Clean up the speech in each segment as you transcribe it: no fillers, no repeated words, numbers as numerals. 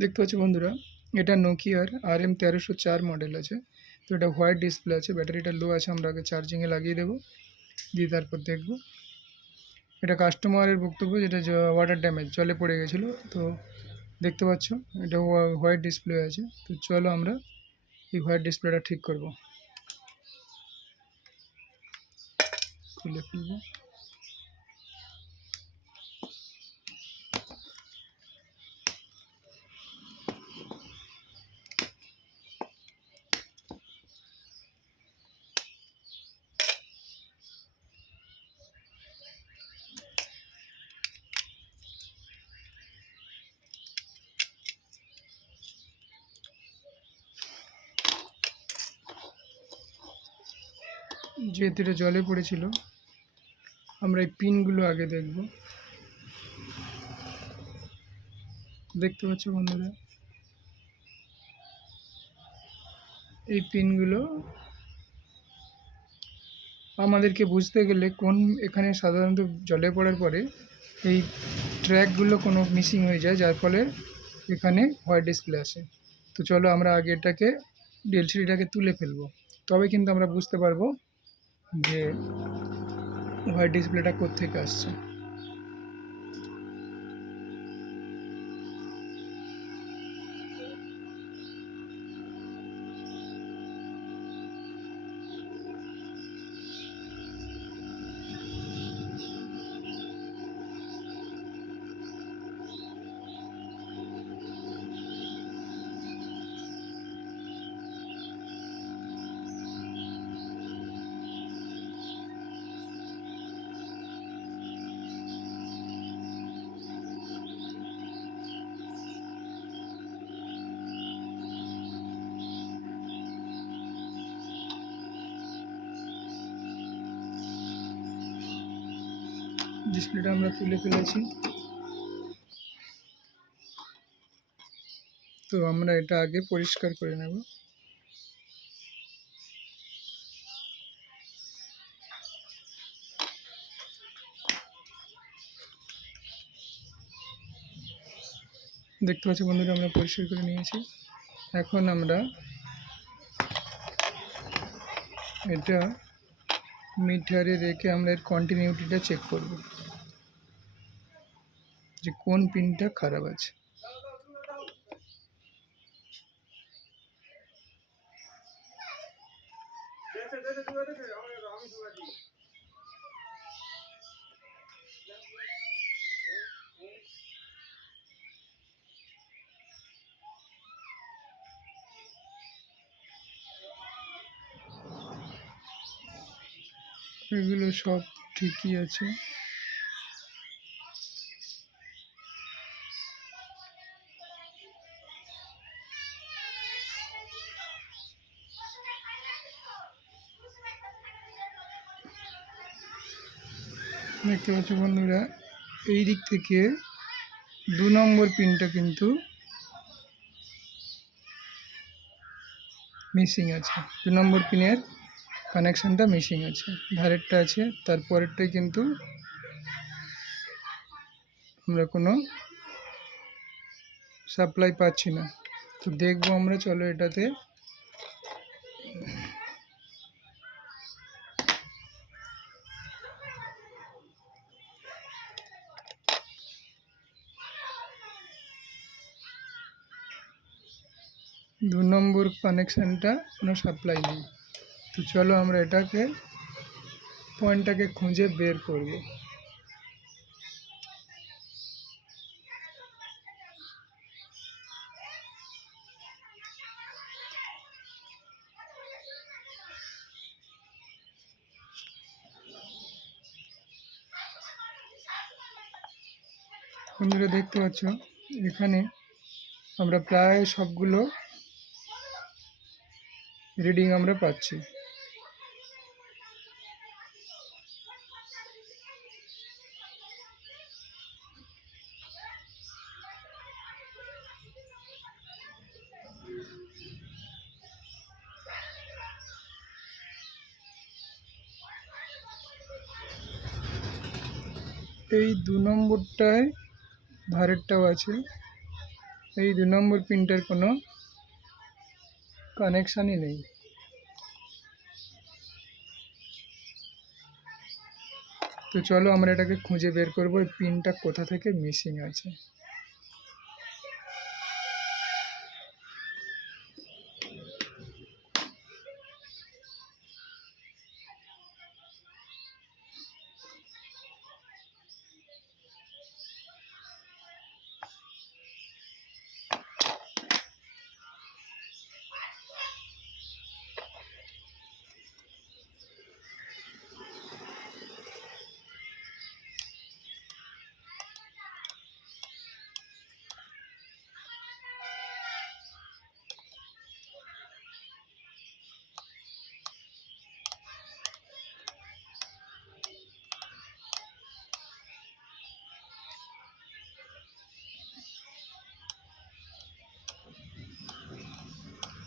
দেখতে পাচ্ছ বন্ধুরা, এটা নোকিয়ার RM1304 মডেল আছে। তো এটা হোয়াইট ডিসপ্লে আছে, ব্যাটারিটা লো আছে। আমরা আগে চার্জিংয়ে লাগিয়ে দেবো, দিয়ে তারপর দেখব। এটা কাস্টমারের বক্তব্য, যেটা ওয়াটার ড্যামেজ, জলে পড়ে গেছিলো। তো দেখতে পাচ্ছ এটা হোয়াইট ডিসপ্লে আছে। তো চলো আমরা এই হোয়াইট ডিসপ্লেটা ঠিক করব। খুলে ফেলবো। যেহেতু এটা জলে পড়েছিল, আমরা এই পিনগুলো আগে দেখব। দেখতে পাচ্ছ বন্ধুরা, এই পিনগুলো আমাদেরকে বুঝতে গেলে কোন, এখানে সাধারণত জলে পড়ার পরে এই ট্র্যাকগুলো কোনো মিসিং হয়ে যায়, যার ফলে এখানে হোয়াইট ডিসপ্লে আসে। তো চলো আমরা আগে এটাকে, এলসিডিটাকে তুলে ফেলবো, তবে কিন্তু আমরা বুঝতে পারবো যে হোয়াইট ডিসপ্লেটা কোত্থেকে আসছে। ডিসপ্লেটা আমরা তুলে ফেলেছি। তো আমরা এটা আগে পরিষ্কার করে নেব। দেখতে পাচ্ছি বন্ধুরা, আমরা পরিষ্কার করে নিয়েছি। এখন আমরা এটা মিটারে রেখে আমরা এর কন্টিনিউটিটা চেক করব, যে কোন পিনটা খারাপ আছে। এগুলো সব ঠিকই আছে। দেখতে পাচ্ছ বন্ধুরা, এই দিক থেকে 2 নম্বর পিনটা কিন্তু মিসিং আছে। 2 নম্বর পিনের কানেকশানটা মিসিং আছে, ধারেরটা আছে, তারপরেরটাই কিন্তু আমরা কোনো সাপ্লাই পাচ্ছি না। তো দেখবো আমরা, চলো এটাতে দু নম্বর কানেকশানটা কোনো সাপ্লাই নেই। তো চলো আমরা এটাকে, পয়েন্টটাকে খুঁজে বের করব। বন্ধুরা দেখতে পাচ্ছ, এখানে আমরা প্রায় সবগুলো রিডিং আমরা পাচ্ছি। এই 2 নম্বরটায় ধারেরটাও আছে, এই 2 নম্বর পিনটার কোনো কানেকশানই নেই। তো চলো আমরা এটাকে খুঁজে বের করবো এই পিনটা কোথা থেকে মিসিং আছে।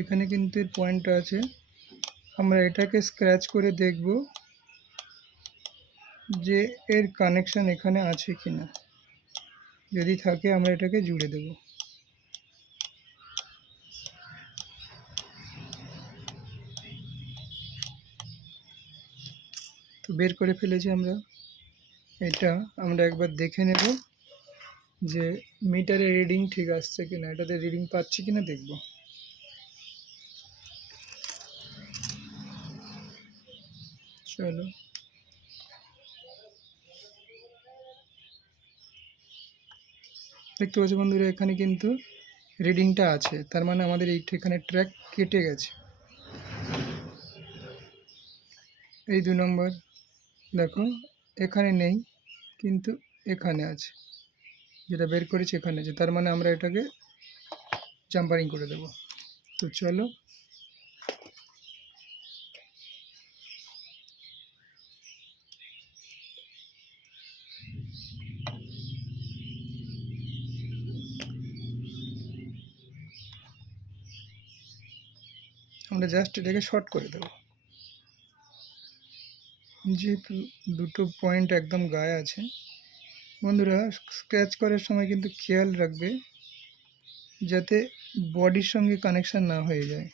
এখানে কিন্তু এর পয়েন্টটা আছে, আমরা এটাকে স্ক্র্যাচ করে দেখব যে এর কানেকশান এখানে আছে কি না। যদি থাকে আমরা এটাকে জুড়ে দেব। তো বের করে ফেলেছি আমরা। এটা আমরা একবার দেখে নেব যে মিটারে রিডিং ঠিক আসছে কিনা, এটাতে রিডিং পাচ্ছি কিনা দেখব। চলো দেখতে পাচ্ছি বন্ধুরা এখানে কিন্তু রিডিংটা আছে, তার মানে আমাদের এখানে ট্র্যাক কেটে গেছে। এই 2 নম্বর দেখো এখানে নেই কিন্তু এখানে আছে, যেটা বের করেছি এখানে আছে, তার মানে আমরা এটাকে জাম্পারিং করে দেব। তো চলো আমরা জাস্ট এটাকে শর্ট করে দেব। যেহেতু দুটো পয়েন্ট একদম গায়ে আছে, বন্ধুরা স্ক্র্যাচ করার সময় কিন্তু খেয়াল রাখবে যাতে বডির সঙ্গে কানেকশান না হয়ে যায়।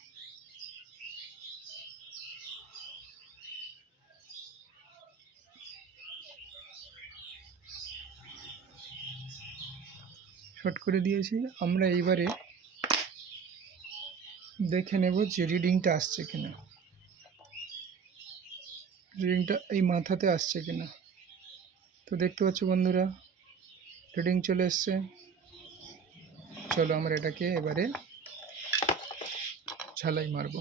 শর্ট করে দিয়েছি। আমরা এইবারে দেখে নেব যে রিডিংটা আসছে কিনা, রিডিংটা এই মাথাতে আসছে কিনা। তো দেখতে পাচ্ছ বন্ধুরা রিডিং চলে এসছে। চলো আমরা এটাকে এবারে ঝালাই মারব।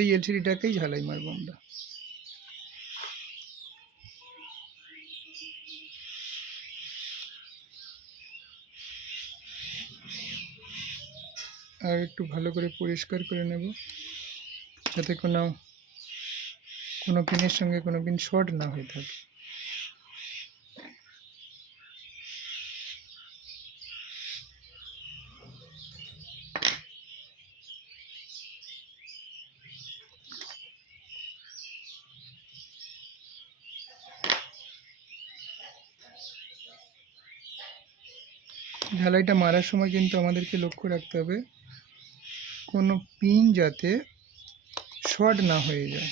এই এলসিডিটাকেই ঝালাই মারব আমরা। আর একটু ভালো করে পরিষ্কার করে নেব যাতে কোনো পিনের সঙ্গে কোনো পিন শর্ট না হয়ে থাকে। ঝালাইটা মারার সময় কিন্তু আমাদেরকে লক্ষ্য রাখতে হবে কোনো পিন যাতে শর্ট না হয়ে যায়।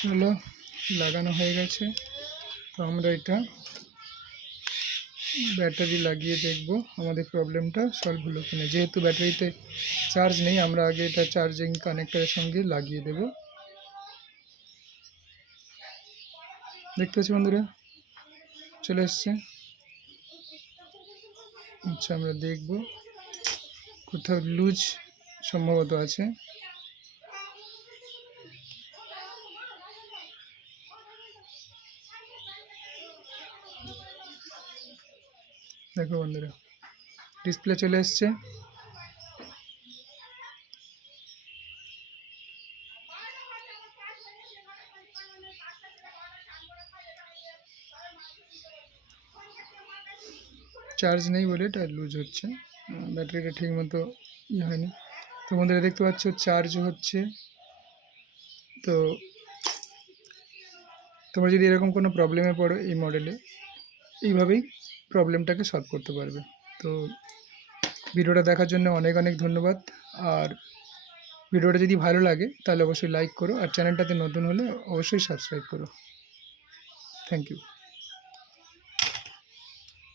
চলো লাগানো হয়ে গেছে। তো আমরা এটা ব্যাটারি লাগিয়ে দেখব আমাদের প্রবলেমটা সলভ হলো কিনা। যেহেতু ব্যাটারিতে চার্জ নেই, আমরা আগে এটা চার্জিং কানেক্টরের সঙ্গে লাগিয়ে দেব। দেখতে পাচ্ছি বন্ধুরা চলে এসছে। আচ্ছা আমরা দেখব কোথাও লুজ সম্ভবত আছে। দেখো বন্ধুরা ডিসপ্লে চলে এসছে। চার্জ নেই বলে এটা লুজ হচ্ছে, ব্যাটারিটা ঠিক মতো হয়নি। তো বন্ধুরা দেখতে পাচ্ছ চার্জ হচ্ছে। তো তোমরা যদি এরকম কোনো প্রবলেমে পড়ো এই মডেলে, এইভাবেই প্রবলেমটাকে সলভ করতে পারবে। তো ভিডিওটা দেখার জন্য অনেক অনেক ধন্যবাদ। আর ভিডিওটা যদি ভালো লাগে তাহলে অবশ্যই লাইক করো, আর চ্যানেলটাতে নতুন হলে অবশ্যই সাবস্ক্রাইব করো। Thank you.